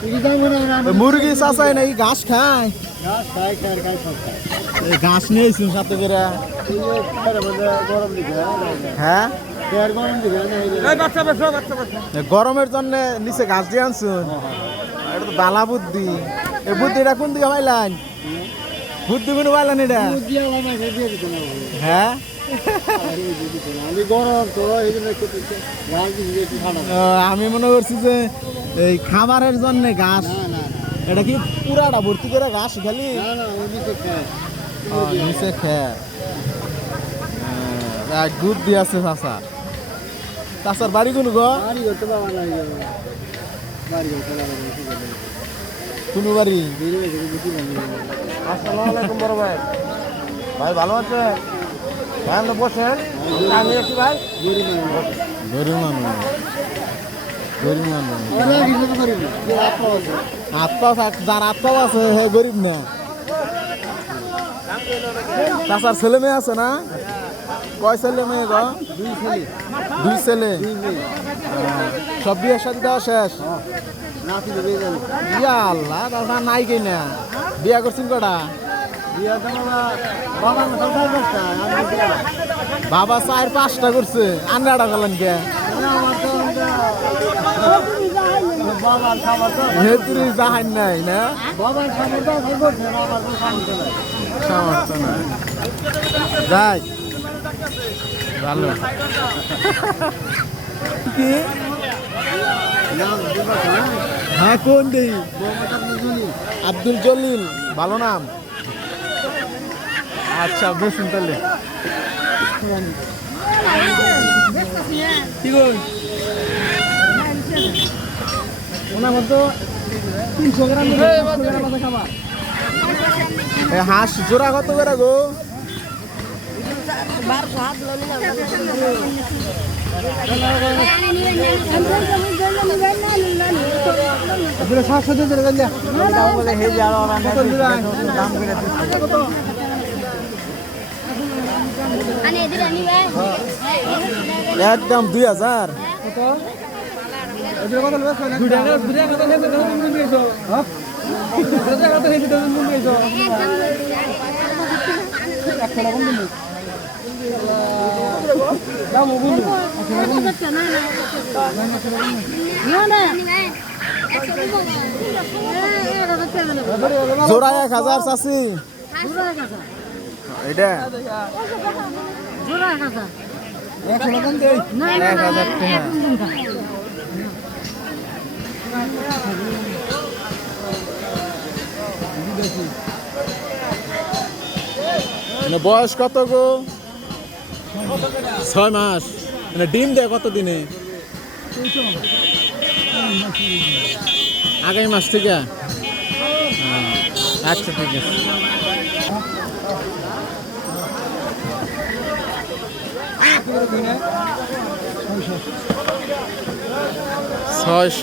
মুরগি চাচাই নাকি ঘাস খায়? ঘাস নিয়েছি সাথে করে। হ্যাঁ, গরমের জন্য নিচে ঘাস দিয়ে আনছুন। এটা তো বালা বুদ্ধি। এই বুদ্ধিটা কোন দিকে পাইলেন? বুদ্ধি কোনো পাইলেন এটা? হ্যাঁ, আমি মনে করছি যে এই খাবারের জন্য ঘাস। এটা কি পুরাটা ভর্তি করে ঘাস খালি? নিচে খেয়ে বুদ্ধি আছে চাচা। চাচার বাড়ি কোন গো? কোন বাড়ি? আসসালামু আলাইকুম বড় ভাই। ভাই ভালো আছে? ভাই আপনি বসেন, আমি একটু ভাই গরিব মানুষ। আত্মা যার আত্মাও আছে হে গরিব না। চাচার ছেলে মেয়ে আছে না? কয় ছেলে মেয়ে গো? দুই ছেলে। সব বিয়ের সাথে দেওয়া শেষ? ইয়া আল্লাহ, দাদা নাই কে না বিয়া করছেন কটা? বাবা 4-5টা করছে, আন্ডাটা করলেন কে? জাহান নাই না, সামর্থ্য নাই। যাই ভালো কি? হ্যাঁ, কোন দিই? আব্দুল জলিল, ভালো নাম। আচ্ছা, বেশুন তাহলে হাঁস জোড়া কত করে গো? 700 একদম 2000। জোড়া 1000 চাচি। এটা 1000 বয়স কত গো? 6 মাস। ডিম দেয় কত দিনে? আগামী মাস থেকে। আচ্ছা, ঠিক আছে। ছয়শ।